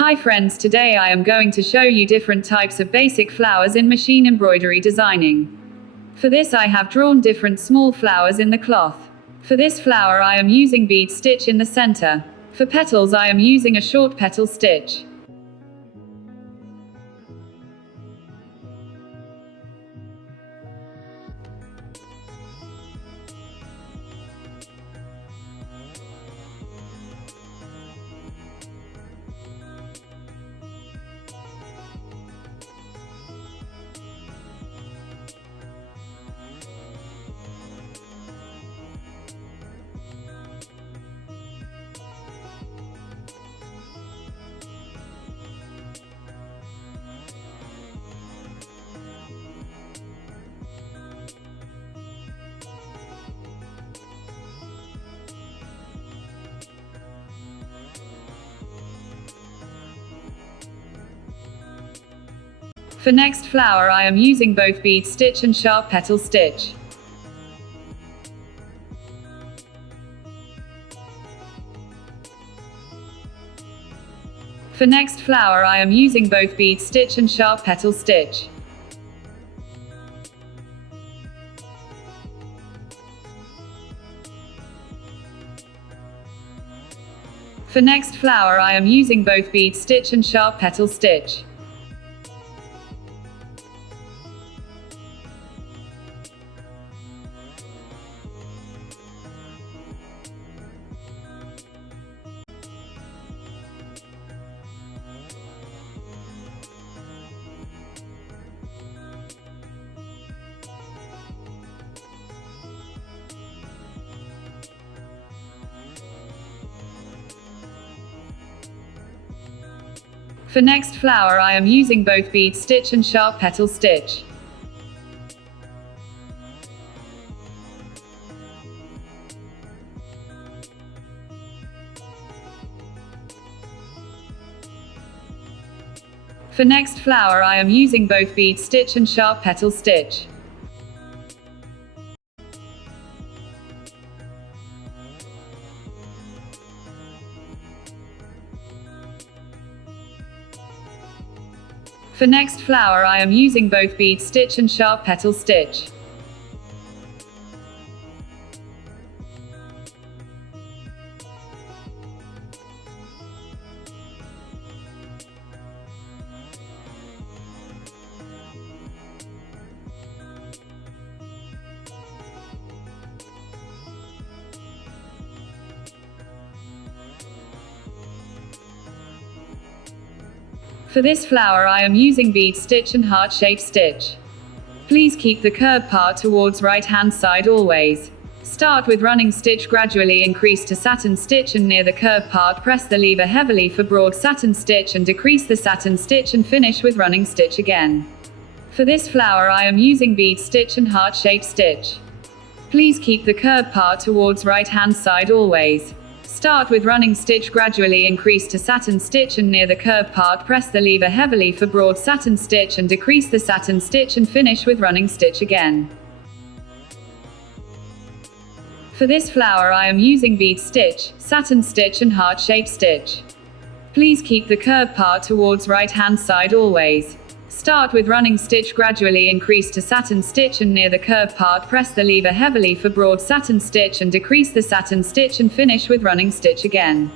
Hi friends, today I am going to show you different types of basic flowers in machine embroidery designing. For this I have drawn different small flowers in the cloth. For this flower I am using bead stitch in the center. For petals I am using a short petal stitch. For next flower I am using both bead stitch and sharp petal stitch. For next flower I am using both bead stitch and sharp petal stitch. For next flower I am using both bead stitch and sharp petal stitch. For next flower I am using both bead stitch and sharp petal stitch. For next flower I am using both bead stitch and sharp petal stitch. For next flower I am using both bead stitch and sharp petal stitch. For this flower I am using bead stitch and heart-shaped stitch. Please keep the curved part towards right hand side always. Start with running stitch, gradually increase to satin stitch, and near the curved part press the lever heavily for broad satin stitch and decrease the satin stitch and finish with running stitch again. For this flower I am using bead stitch and heart-shaped stitch. Please keep the curved part towards right hand side always. Start with running stitch, gradually increase to satin stitch, and near the curved part press the lever heavily for broad satin stitch and decrease the satin stitch and finish with running stitch again. For this flower I am using bead stitch, satin stitch and heart-shaped stitch. Please keep the curved part towards right hand side always. Start with running stitch, gradually increase to satin stitch, and near the curved part press the lever heavily for broad satin stitch and decrease the satin stitch and finish with running stitch again.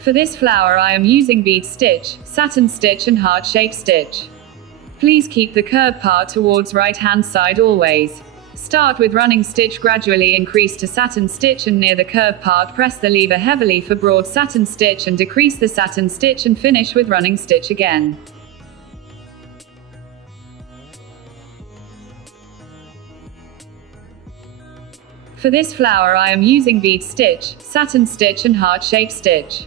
For this flower I am using bead stitch, satin stitch and heart-shaped stitch. Please keep the curved part towards right hand side always. Start with running stitch, gradually increase to satin stitch, and near the curved part press the lever heavily for broad satin stitch and decrease the satin stitch and finish with running stitch again. For this flower I am using bead stitch, satin stitch and heart-shaped stitch.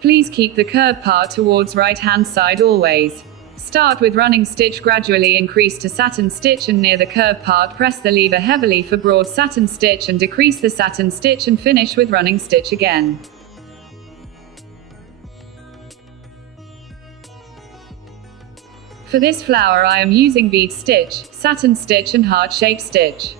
Please keep the curved part towards right hand side always. Start with running stitch, gradually increase to satin stitch, and near the curved part press the lever heavily for broad satin stitch and decrease the satin stitch and finish with running stitch again. For this flower I am using bead stitch, satin stitch and heart-shaped stitch.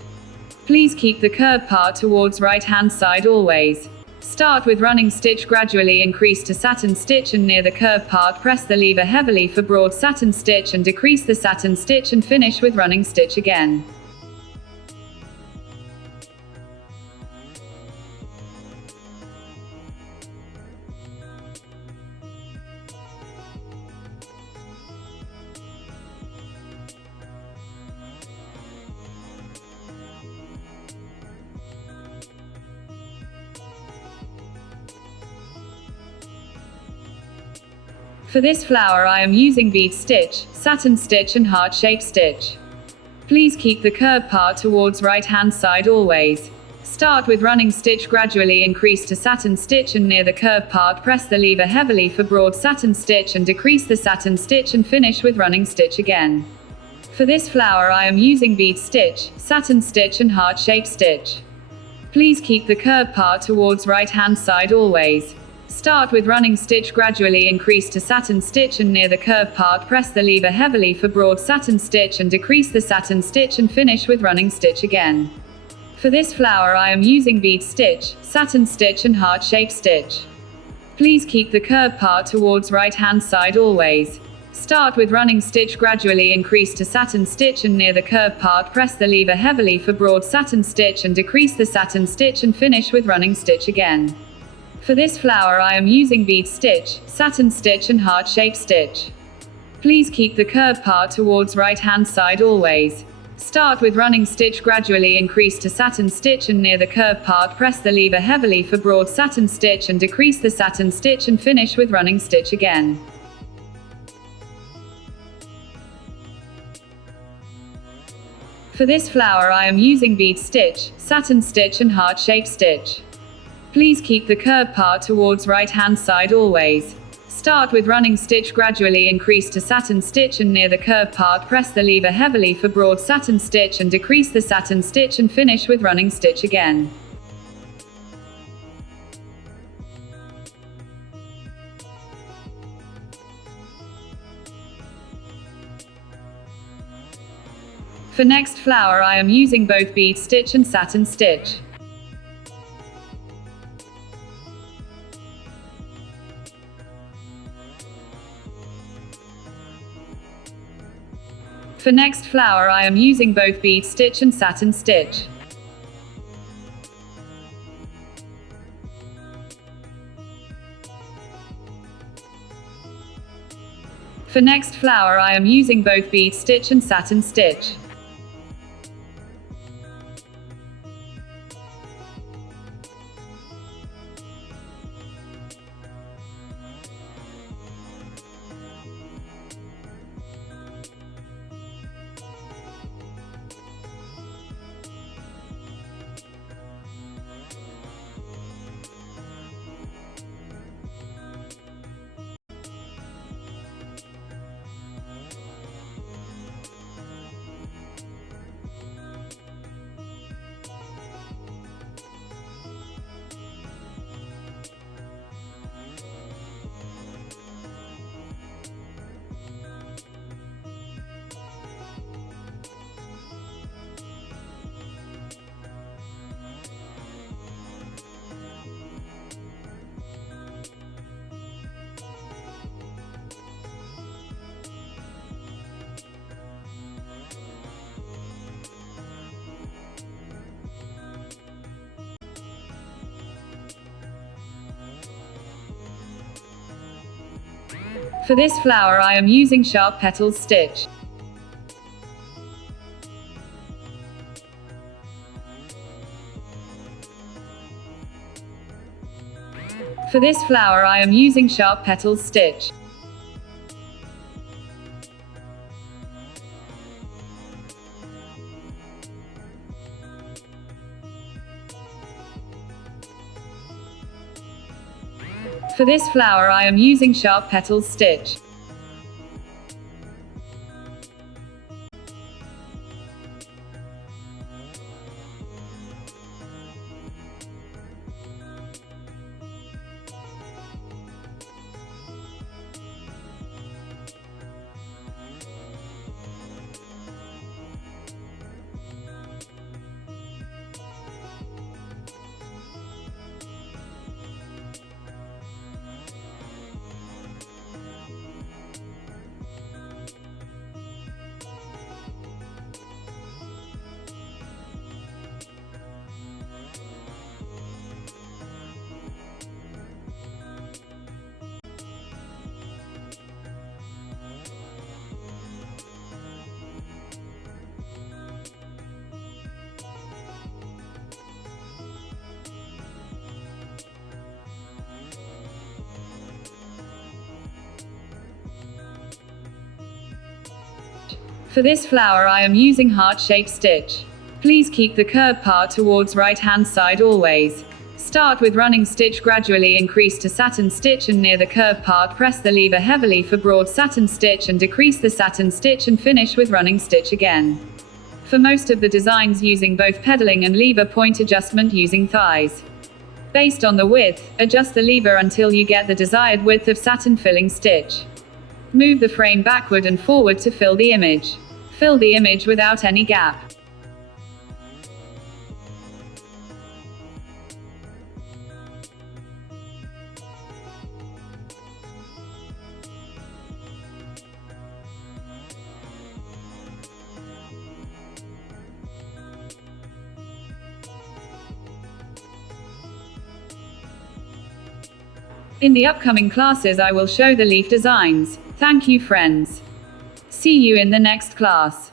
Please keep the curved part towards right hand side always. Start with running stitch, gradually increase to satin stitch, and near the curved part press the lever heavily for broad satin stitch and decrease the satin stitch and finish with running stitch again. For this flower I am using bead stitch, satin stitch and heart-shaped stitch. Please keep the curved part towards right hand side always. Start with running stitch, gradually increase to satin stitch, and near the curved part press the lever heavily for broad satin stitch and decrease the satin stitch and finish with running stitch again. For this flower I am using bead stitch, satin stitch and heart-shaped stitch. Please keep the curved part towards right hand side always. Start with running stitch, gradually increase to satin stitch, and near the curved part press the lever heavily for broad satin stitch and decrease the satin stitch and finish with running stitch again. For this flower I am using bead stitch, satin stitch and heart-shaped stitch. Please keep the curved part towards right hand side always. Start with running stitch, gradually increase to satin stitch, and near the curved part press the lever heavily for broad satin stitch and decrease the satin stitch and finish with running stitch again. For this flower I am using bead stitch, satin stitch and heart-shaped stitch. Please keep the curved part towards right hand side always. Start with running stitch, gradually increase to satin stitch, and near the curved part press the lever heavily for broad satin stitch and decrease the satin stitch and finish with running stitch again. For this flower I am using bead stitch, satin stitch and heart-shaped stitch. Please keep the curved part towards right hand side always. Start with running stitch, gradually increase to satin stitch, and near the curved part press the lever heavily for broad satin stitch and decrease the satin stitch and finish with running stitch again. For next flower I am using both bead stitch and satin stitch. For next flower I am using both bead stitch and satin stitch. For next flower I am using both bead stitch and satin stitch. For this flower I am using sharp petals stitch. For this flower I am using sharp petals stitch. For this flower I am using sharp petals stitch. For this flower I am using heart-shaped stitch. Please keep the curved part towards right-hand side always. Start with running stitch, gradually increase to satin stitch, and near the curved part press the lever heavily for broad satin stitch and decrease the satin stitch, and finish with running stitch again. For most of the designs using both pedaling and lever point adjustment using thighs. Based on the width, adjust the lever until you get the desired width of satin filling stitch. Move the frame backward and forward to fill the image. Fill the image without any gap. In the upcoming classes I will show the leaf designs. Thank you friends. See you in the next class.